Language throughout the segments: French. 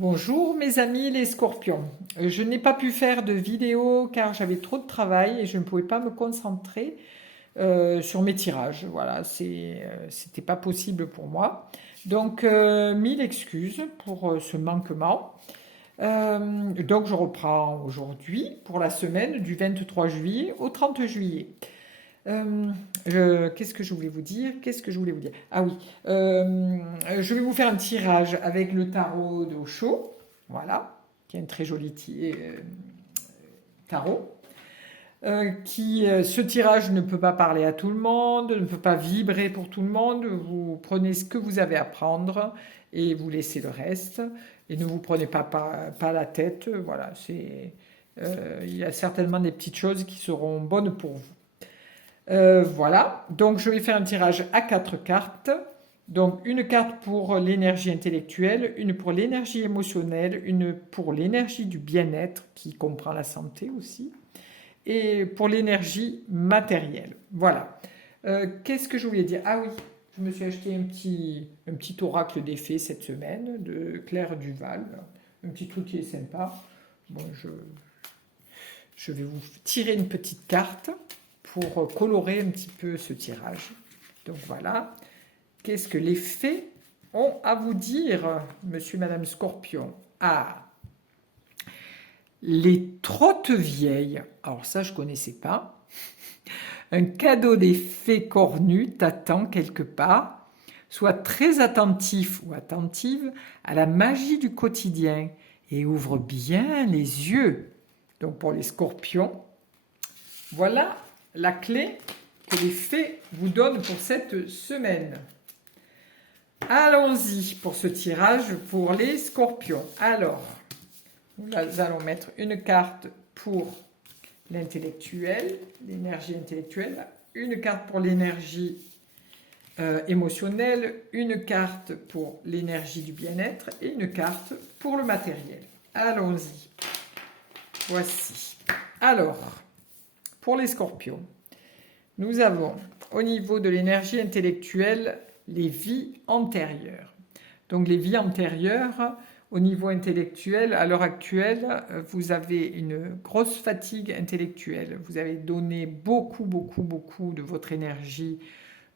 Bonjour mes amis les scorpions. Je n'ai pas pu faire de vidéo car j'avais trop de travail et je ne pouvais pas me concentrer sur mes tirages. Voilà, c'était pas possible pour moi. Donc, mille excuses pour ce manquement. Donc, je reprends aujourd'hui pour la semaine du 23 juillet au 30 juillet. Qu'est-ce que je voulais vous dire? Qu'est-ce que je voulais vous dire? Ah oui, je vais vous faire un tirage avec le tarot de Osho, voilà, qui est un très joli tarot. Ce tirage ne peut pas parler à tout le monde, ne peut pas vibrer pour tout le monde. Vous prenez ce que vous avez à prendre et vous laissez le reste. Et ne vous prenez pas la tête. Voilà, il y a certainement des petites choses qui seront bonnes pour vous. Voilà, donc je vais faire un tirage à 4 cartes. Donc une carte pour l'énergie intellectuelle, une pour l'énergie émotionnelle, une pour l'énergie du bien-être qui comprend la santé aussi, et pour l'énergie matérielle. Voilà. Qu'est-ce que je voulais dire? Ah oui, je me suis acheté un petit oracle des fées cette semaine de Claire Duval, un petit truc qui est sympa. Bon, je vais vous tirer une petite carte pour colorer un petit peu ce tirage. Donc voilà, qu'est-ce que les fées ont à vous dire, monsieur et madame Scorpion? Ah, les trottes vieilles. Alors ça, je ne connaissais pas. Un cadeau des fées cornues t'attend quelque part. Sois très attentif ou attentive à la magie du quotidien et ouvre bien les yeux. Donc pour les scorpions, voilà la clé que les fées vous donnent pour cette semaine. Allons-y pour ce tirage pour les scorpions. Alors, nous allons mettre une carte pour l'intellectuel, l'énergie intellectuelle, une carte pour l'énergie émotionnelle, une carte pour l'énergie du bien-être et une carte pour le matériel. Allons-y. Voici. Alors, pour les scorpions, nous avons au niveau de l'énergie intellectuelle les vies antérieures. Donc les vies antérieures, au niveau intellectuel, à l'heure actuelle, vous avez une grosse fatigue intellectuelle. Vous avez donné beaucoup de votre énergie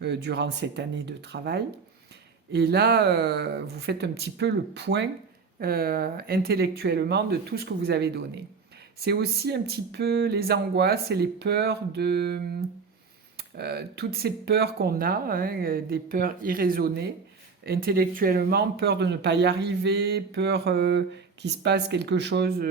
durant cette année de travail. Et là, vous faites un petit peu le point intellectuellement de tout ce que vous avez donné. C'est aussi un petit peu les angoisses et les peurs de... toutes ces peurs qu'on a, hein, des peurs irraisonnées, intellectuellement, peur de ne pas y arriver, peur qu'il se passe quelque chose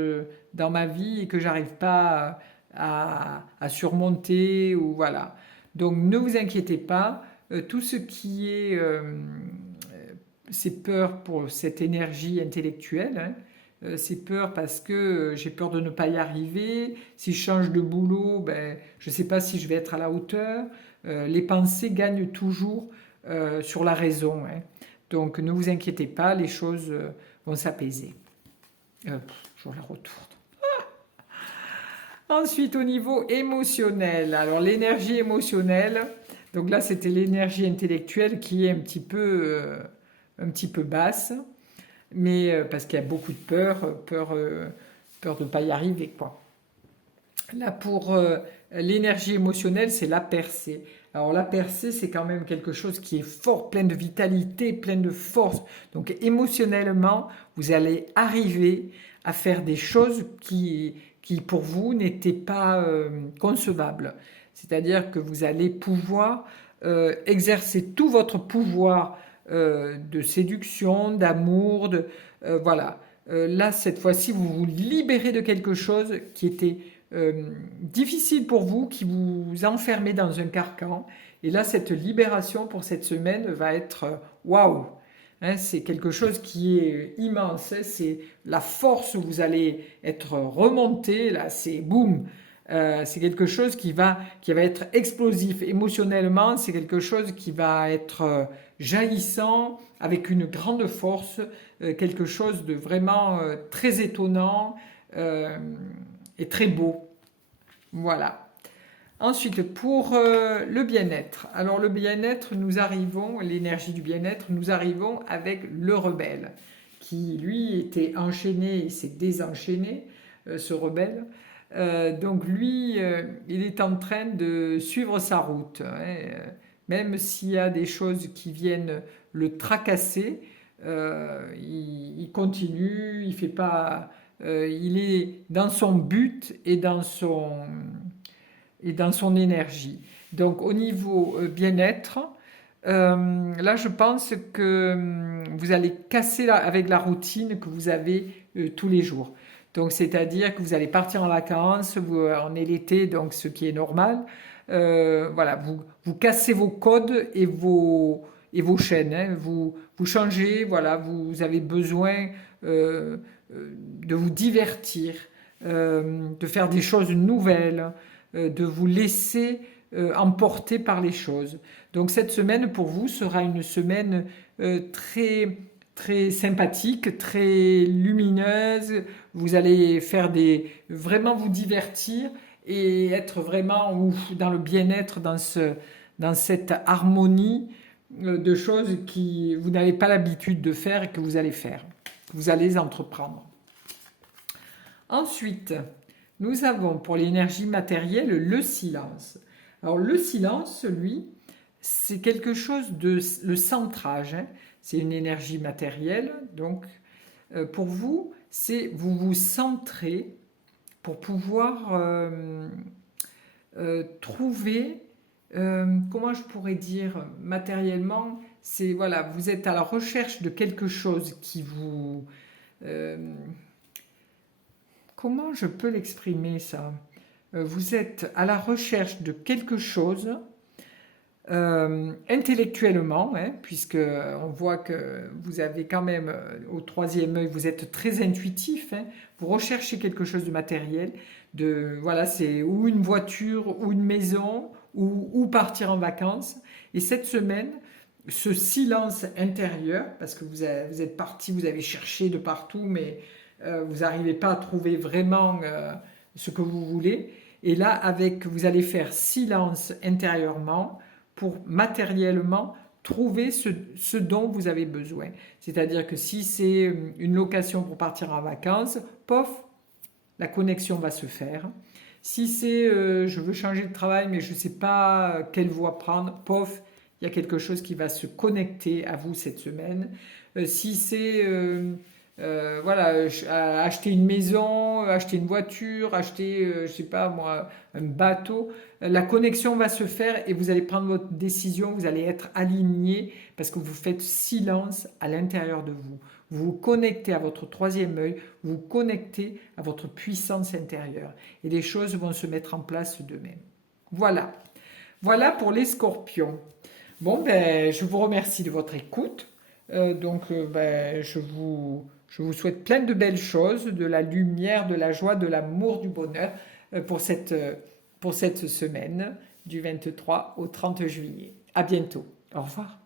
dans ma vie et que j'arrive pas à surmonter, ou voilà. Donc ne vous inquiétez pas, tout ce qui est ces peurs pour cette énergie intellectuelle, hein, c'est peur parce que j'ai peur de ne pas y arriver. Si je change de boulot, ben, je ne sais pas si je vais être à la hauteur. Les pensées gagnent toujours sur la raison, hein. Donc ne vous inquiétez pas, les choses vont s'apaiser. Je la retourne. Ensuite, au niveau émotionnel, alors l'énergie émotionnelle, donc là c'était l'énergie intellectuelle qui est un petit peu basse, mais parce qu'il y a beaucoup de peur de ne pas y arriver, quoi. Là, pour l'énergie émotionnelle, c'est la percée. Alors la percée, c'est quand même quelque chose qui est fort, plein de vitalité, plein de force. Donc émotionnellement, vous allez arriver à faire des choses qui pour vous n'étaient pas concevables. C'est-à-dire que vous allez pouvoir exercer tout votre pouvoir de séduction, d'amour, voilà. Là, cette fois-ci, vous vous libérez de quelque chose qui était difficile pour vous, qui vous enfermait dans un carcan. Et là, cette libération pour cette semaine va être waouh! Hein, c'est quelque chose qui est immense. Hein, c'est la force où vous allez être remonté. Là, c'est boum! C'est quelque chose qui va être explosif émotionnellement. C'est quelque chose qui va être jaillissant avec une grande force. Quelque chose de vraiment très étonnant et très beau. Voilà. Ensuite, pour le bien-être. Alors le bien-être, l'énergie du bien-être, nous arrivons avec le rebelle, qui lui était enchaîné et s'est désenchaîné, ce rebelle. Donc lui, il est en train de suivre sa route, hein. Même s'il y a des choses qui viennent le tracasser, il continue, il fait pas, il est dans son but et dans son énergie. Donc au niveau bien-être, là je pense que vous allez casser avec la routine que vous avez tous les jours. Donc c'est-à-dire que vous allez partir en vacances, on est l'été, donc ce qui est normal. Voilà, vous cassez vos codes et vos chaînes, hein. Vous changez, voilà, vous avez besoin de vous divertir, de faire des choses nouvelles, de vous laisser emporter par les choses. Donc cette semaine pour vous sera une semaine très très sympathique, très lumineuse. Vous allez vraiment vous divertir et être vraiment dans le bien-être, dans cette harmonie de choses que vous n'avez pas l'habitude de faire et que vous allez faire, que vous allez entreprendre. Ensuite, nous avons pour l'énergie matérielle le silence. Alors le silence, lui, c'est quelque chose de le centrage, hein. C'est une énergie matérielle, donc pour vous, c'est vous vous centrez pour pouvoir trouver, comment je pourrais dire matériellement, c'est voilà, vous êtes à la recherche de quelque chose qui vous... comment je peux l'exprimer ça? Vous êtes à la recherche de quelque chose intellectuellement, hein, puisque on voit que vous avez quand même au troisième œil, vous êtes très intuitif, hein, vous recherchez quelque chose de matériel, voilà, c'est ou une voiture ou une maison ou partir en vacances. Et cette semaine, ce silence intérieur, parce que vous êtes parti, vous avez cherché de partout, mais vous n'arrivez pas à trouver vraiment ce que vous voulez. Et là, vous allez faire silence intérieurement pour matériellement trouver ce dont vous avez besoin. C'est-à-dire que si c'est une location pour partir en vacances, pof, la connexion va se faire. Si c'est je veux changer de travail mais je ne sais pas quelle voie prendre, pof, il y a quelque chose qui va se connecter à vous cette semaine. Si c'est voilà, acheter une maison, acheter une voiture, acheter, je sais pas moi, un bateau, la connexion va se faire et vous allez prendre votre décision, vous allez être aligné parce que vous faites silence à l'intérieur de vous. Vous vous connectez à votre troisième œil, vous vous connectez à votre puissance intérieure et les choses vont se mettre en place d'eux-mêmes. Voilà. Voilà pour les scorpions. Bon, ben, je vous remercie de votre écoute. Je vous souhaite plein de belles choses, de la lumière, de la joie, de l'amour, du bonheur pour cette semaine du 23 au 30 juillet. À bientôt. Au revoir.